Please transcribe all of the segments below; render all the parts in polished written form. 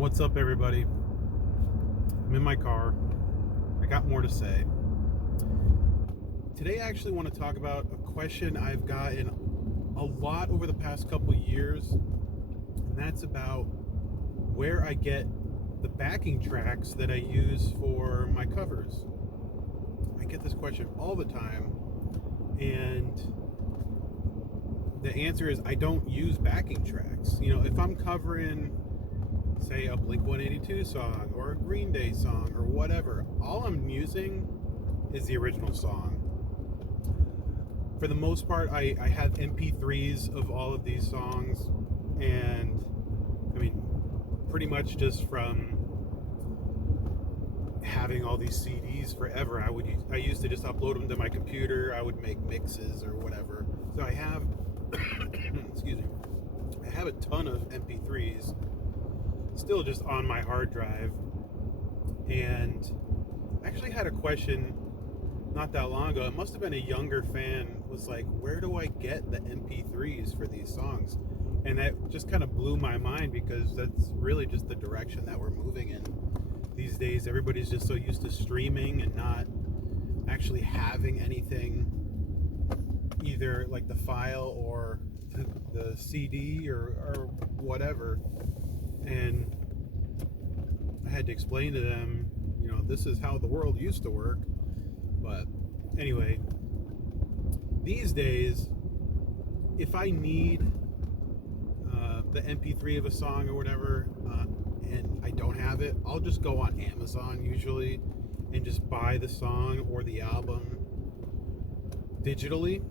What's up, everybody? I'm in my car. I got more to say. Today I actually want to talk about a question I've gotten a lot over the past couple years, and that's about where I get the backing tracks that I use for my covers. I get this question all the time, and the answer is I don't use backing tracks. You know, if I'm covering, say, a Blink-182 song or a Green Day song or whatever, all I'm using is the original song. For the most part, I have MP3s of all of these songs, and I mean, pretty much just from having all these CDs forever, I used to just upload them to my computer. I would make mixes or whatever. So I have, excuse me, I have a ton of MP3s still just on my hard drive. And I actually had a question not that long ago. It must have been a younger fan, was like, where do I get the MP3s for these songs? And that just kind of blew my mind, because that's really just the direction that we're moving in these days. Everybody's just so used to streaming and not actually having anything, either like the file or the CD or whatever. And I had to explain to them, you know, this is how the world used to work. But anyway, these days, if I need the MP3 of a song or whatever, and I don't have it, I'll just go on Amazon usually and just buy the song or the album digitally,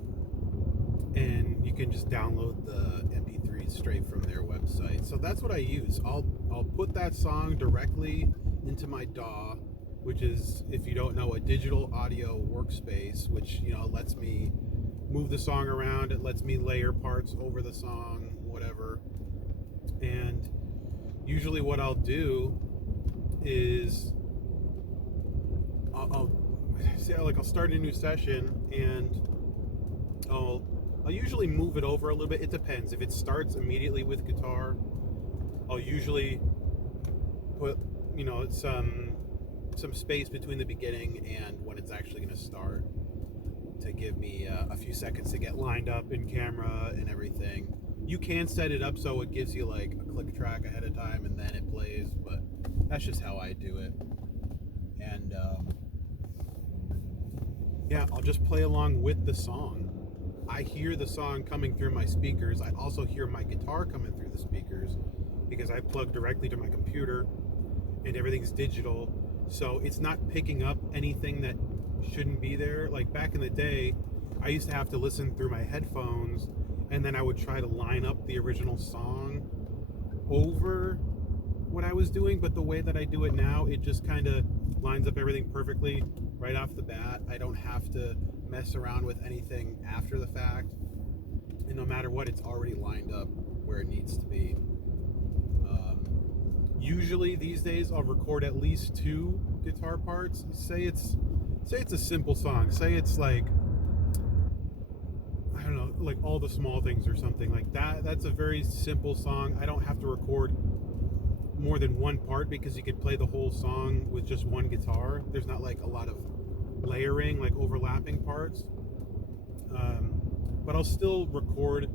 and you can just download the MP3 straight from their website. So that's what I use. I'll put that song directly into my DAW, which is, if you don't know, a digital audio workspace, which, you know, lets me move the song around. It lets me layer parts over the song, whatever. And usually what I'll do is I'll start a new session, and I'll usually move it over a little bit. It depends. If it starts immediately with guitar, I'll usually put, you know, some space between the beginning and when it's actually going to start, to give me a few seconds to get lined up in camera and everything. You can set it up so it gives you like a click track ahead of time and then it plays, but that's just how I do it. And yeah, I'll just play along with the song. I hear the song coming through my speakers. I also hear my guitar coming through the speakers, because I plug directly to my computer and everything's digital. So it's not picking up anything that shouldn't be there. Like back in the day, I used to have to listen through my headphones, and then I would try to line up the original song over what I was doing. But the way that I do it now, it just kind of lines up everything perfectly right off the bat. I don't have to mess around with anything after the fact. And no matter what, it's already lined up where it needs to be. Usually these days I'll record at least 2 guitar parts. Say it's a simple song. Say it's like, I don't know, like All the Small Things or something like that. That's a very simple song. I don't have to record more than one part, because you could play the whole song with just one guitar. There's not like a lot of layering, like overlapping parts. But I'll still record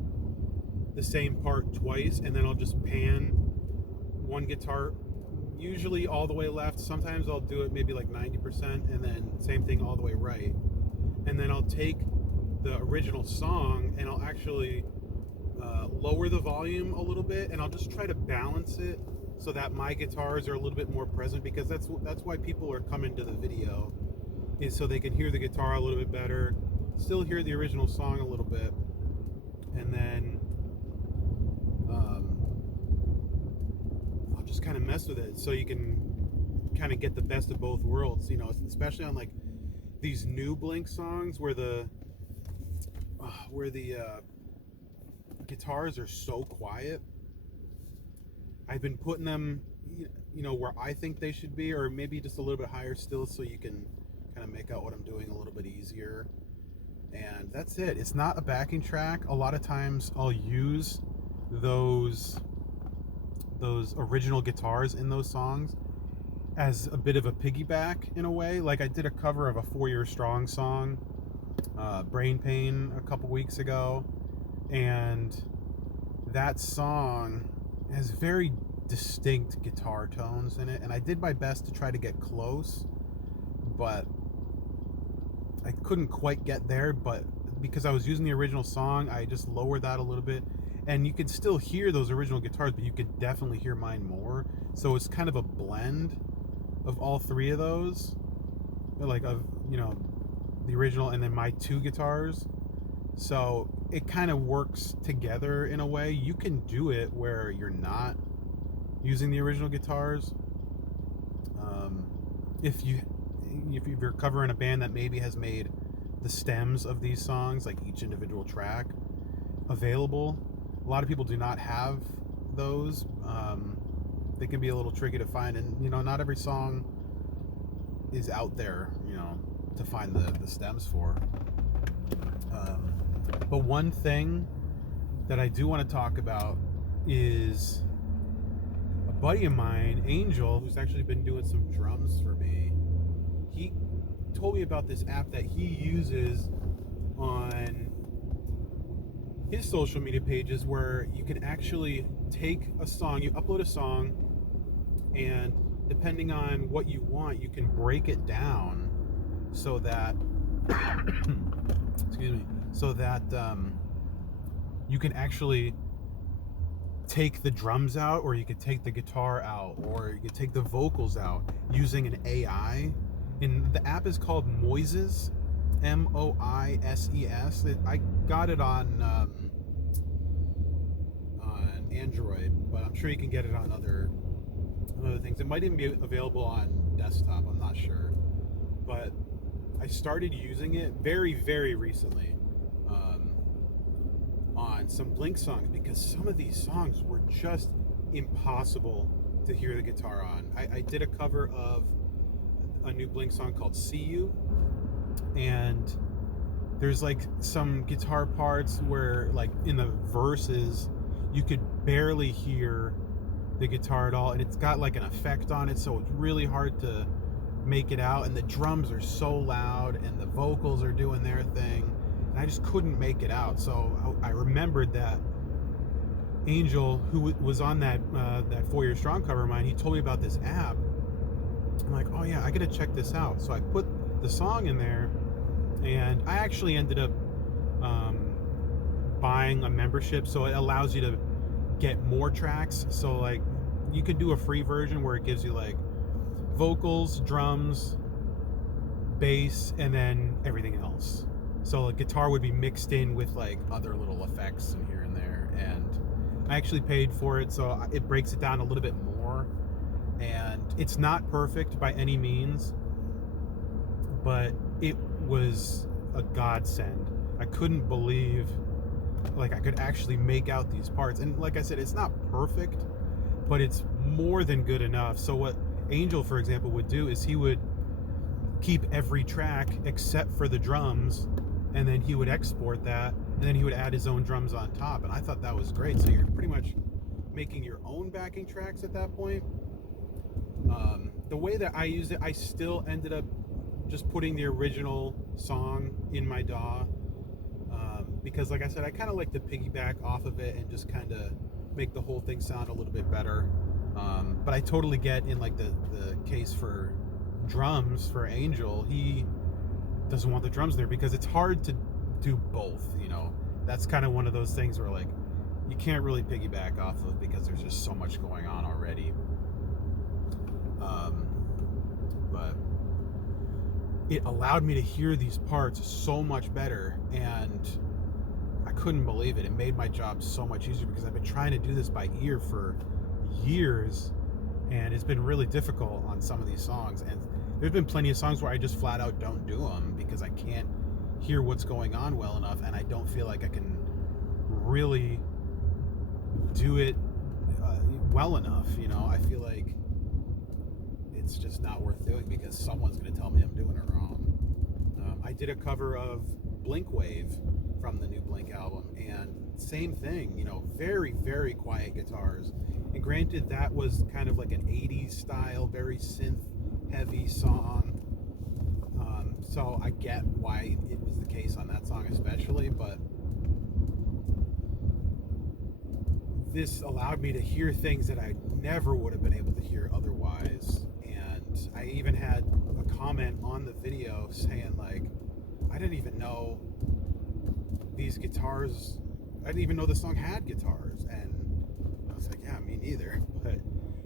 the same part twice, and then I'll just pan one guitar, usually all the way left. Sometimes I'll do it maybe like 90%, and then same thing all the way right. And then I'll take the original song and I'll actually lower the volume a little bit, and I'll just try to balance it so that my guitars are a little bit more present, because that's why people are coming to the video, is so they can hear the guitar a little bit better, still hear the original song a little bit, and then I'll just kind of mess with it so you can kind of get the best of both worlds, you know, especially on like these new Blink songs where the guitars are so quiet. I've been putting them, you know, where I think they should be, or maybe just a little bit higher still, so you can kind of make out what I'm doing a little bit easier. And that's it. It's not a backing track. A lot of times I'll use those those original guitars in those songs as a bit of a piggyback in a way. Like I did a cover of a 4 Year Strong song, Brain Pain, a couple weeks ago, and that song has very distinct guitar tones in it, and I did my best to try to get close, but I couldn't quite get there. But because I was using the original song, I just lowered that a little bit, and you could still hear those original guitars, but you could definitely hear mine more. So it's kind of a blend of all three of those, like of, you know, the original and then my two guitars. So it kind of works together in a way. You can do it where you're not using the original guitars. If you're covering a band that maybe has made the stems of these songs, like each individual track, available, a lot of people do not have those. They can be a little tricky to find, and you know, not every song is out there, you know, to find the stems for. But one thing that I do want to talk about is a buddy of mine, Angel, who's actually been doing some drums for me. He told me about this app that he uses on his social media pages where you can actually take a song, you upload a song, and depending on what you want, you can break it down so that excuse me, so that you can actually take the drums out, or you could take the guitar out, or you could take the vocals out using an AI. And the app is called Moises, Moises. I got it on Android, but I'm sure you can get it on other things. It might even be available on desktop, I'm not sure. But I started using it very, very recently on some Blink songs, because some of these songs were just impossible to hear the guitar on. I did a cover of a new Blink song called See You, and there's like some guitar parts where, like in the verses, you could barely hear the guitar at all, and it's got like an effect on it, so it's really hard to make it out, and the drums are so loud and the vocals are doing their thing, and I just couldn't make it out. So I remembered that Angel, who was on that 4 Year Strong cover of mine, he told me about this app. I'm like, oh yeah, I gotta check this out. So I put the song in there, and I actually ended up buying a membership, so it allows you to get more tracks. So like, you could do a free version where it gives you like vocals, drums, bass, and then everything else. So like guitar would be mixed in with like other little effects and here and there, and I actually paid for it, so it breaks it down a little bit more. And it's not perfect by any means, but it was a godsend. I couldn't believe like I could actually make out these parts, and like I said, it's not perfect, but it's more than good enough. So what Angel, for example, would do is he would keep every track except for the drums, and then he would export that, and then he would add his own drums on top, and I thought that was great. So you're pretty much making your own backing tracks at that point. The way that I used it, I still ended up just putting the original song in my DAW, because like I said, I kind of like to piggyback off of it and just kind of make the whole thing sound a little bit better. But I totally get in like the case for drums for Angel, he doesn't want the drums there because it's hard to do both, you know. That's kind of one of those things where like you can't really piggyback off of, because there's just so much going on already. But it allowed me to hear these parts so much better, and I couldn't believe it. It made my job so much easier, because I've been trying to do this by ear for years, and it's been really difficult on some of these songs. And there's been plenty of songs where I just flat out don't do them because I can't hear what's going on well enough, and I don't feel like I can really do it well enough, you know. I feel like it's just not worth doing because someone's going to tell me I'm doing it wrong. I did a cover of Blink Wave from the new Blink album, and same thing, you know, very, very quiet guitars. And granted, that was kind of like an 80s style, very synth heavy song. So I get why it was the case on that song especially, but this allowed me to hear things that I never would have been able to hear otherwise. And I even had a comment on the video saying, like, I didn't even know these guitars, I didn't even know the song had guitars. And I was like, yeah, me neither. But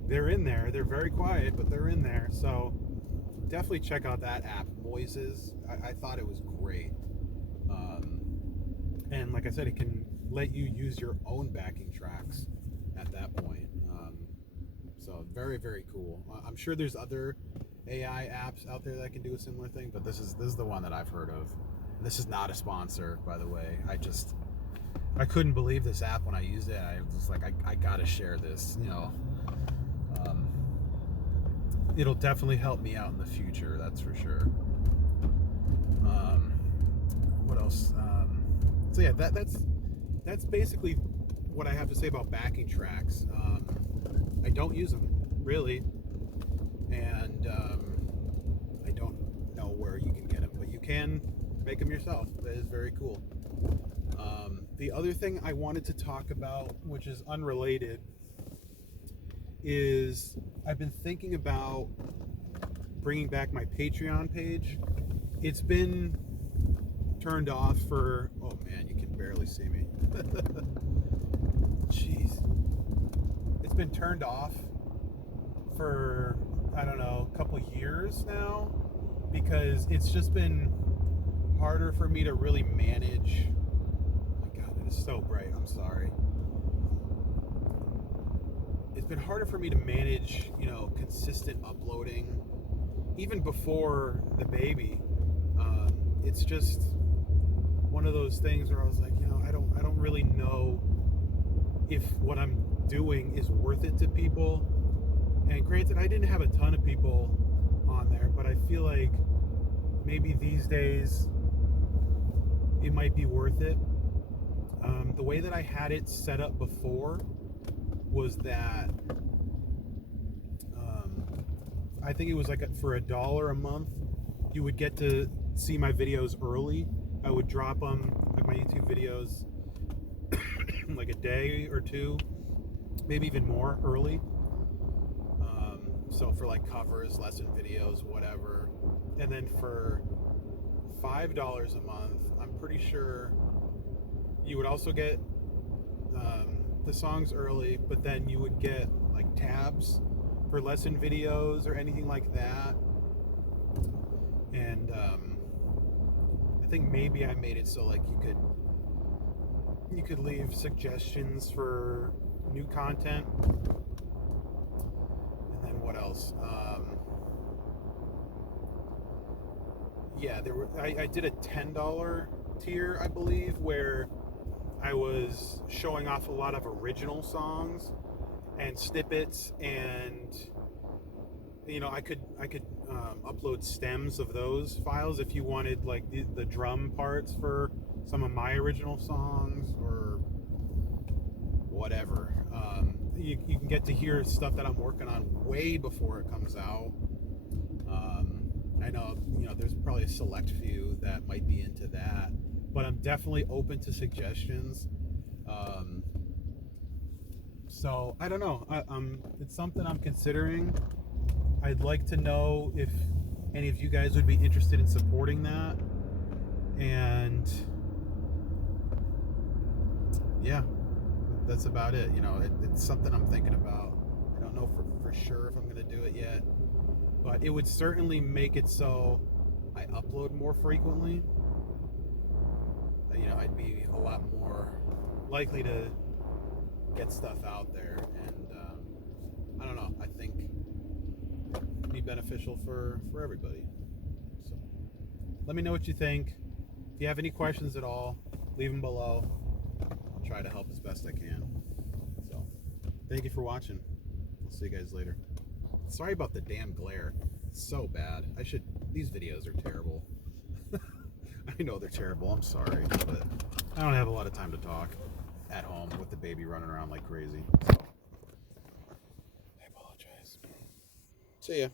they're in there. They're very quiet, but they're in there. So definitely check out that app, Moises. I thought it was great. And like I said, it can let you use your own backing tracks at that point. So very, very cool. I'm sure there's other AI apps out there that can do a similar thing, but this is the one that I've heard of. And this is not a sponsor, by the way. I couldn't believe this app when I used it. I was just like, I gotta share this, you know. It'll definitely help me out in the future, that's for sure. What else? So yeah, that's basically what I have to say about backing tracks. I don't use them really, and I don't know where you can get them, but you can make them yourself. That is very cool. The other thing I wanted to talk about, which is unrelated, is I've been thinking about bringing back my Patreon page. It's been turned off for, oh man, you can barely see me. Jeez. It's been turned off for, I don't know, a couple years now, because it's just been harder for me to really manage. Oh my God, it is so bright. I'm sorry. It's been harder for me to manage, you know, consistent uploading, even before the baby. It's just one of those things where I was like, you know, I don't really know if what I'm doing is worth it to people. And granted, I didn't have a ton of people on there, but I feel like maybe these days it might be worth it. The way that I had it set up before was that I think it was like for $1 a month, you would get to see my videos early. I would drop them, like my YouTube videos, like a day or two, maybe even more early. So for like covers, lesson videos, whatever. And then for $5 a month, I'm pretty sure you would also get the songs early, but then you would get like tabs for lesson videos or anything like that. And I think maybe I made it so like you could leave suggestions for new content. And then what else? Yeah, I did a $10 tier, I believe, where I was showing off a lot of original songs and snippets, and you know, I could upload stems of those files if you wanted, like the drum parts for some of my original songs or whatever. You can get to hear stuff that I'm working on way before it comes out. I know, you know, there's probably a select few that might be into that, but I'm definitely open to suggestions. So I don't know. It's something I'm considering. I'd like to know if any of you guys would be interested in supporting that. And yeah, that's about it. You know, it's something I'm thinking about. I don't know for sure if I'm going to do it yet, but it would certainly make it so I upload more frequently. You know, I'd be a lot more likely to get stuff out there, and I don't know, I think it'd be beneficial for everybody. So let me know what you think. If you have any questions at all, leave them below. I'll try to help as best I can. So thank you for watching. I'll see you guys later. Sorry about the damn glare. It's so bad. These videos are terrible. I know they're terrible, I'm sorry, but I don't have a lot of time to talk at home with the baby running around like crazy. So See ya.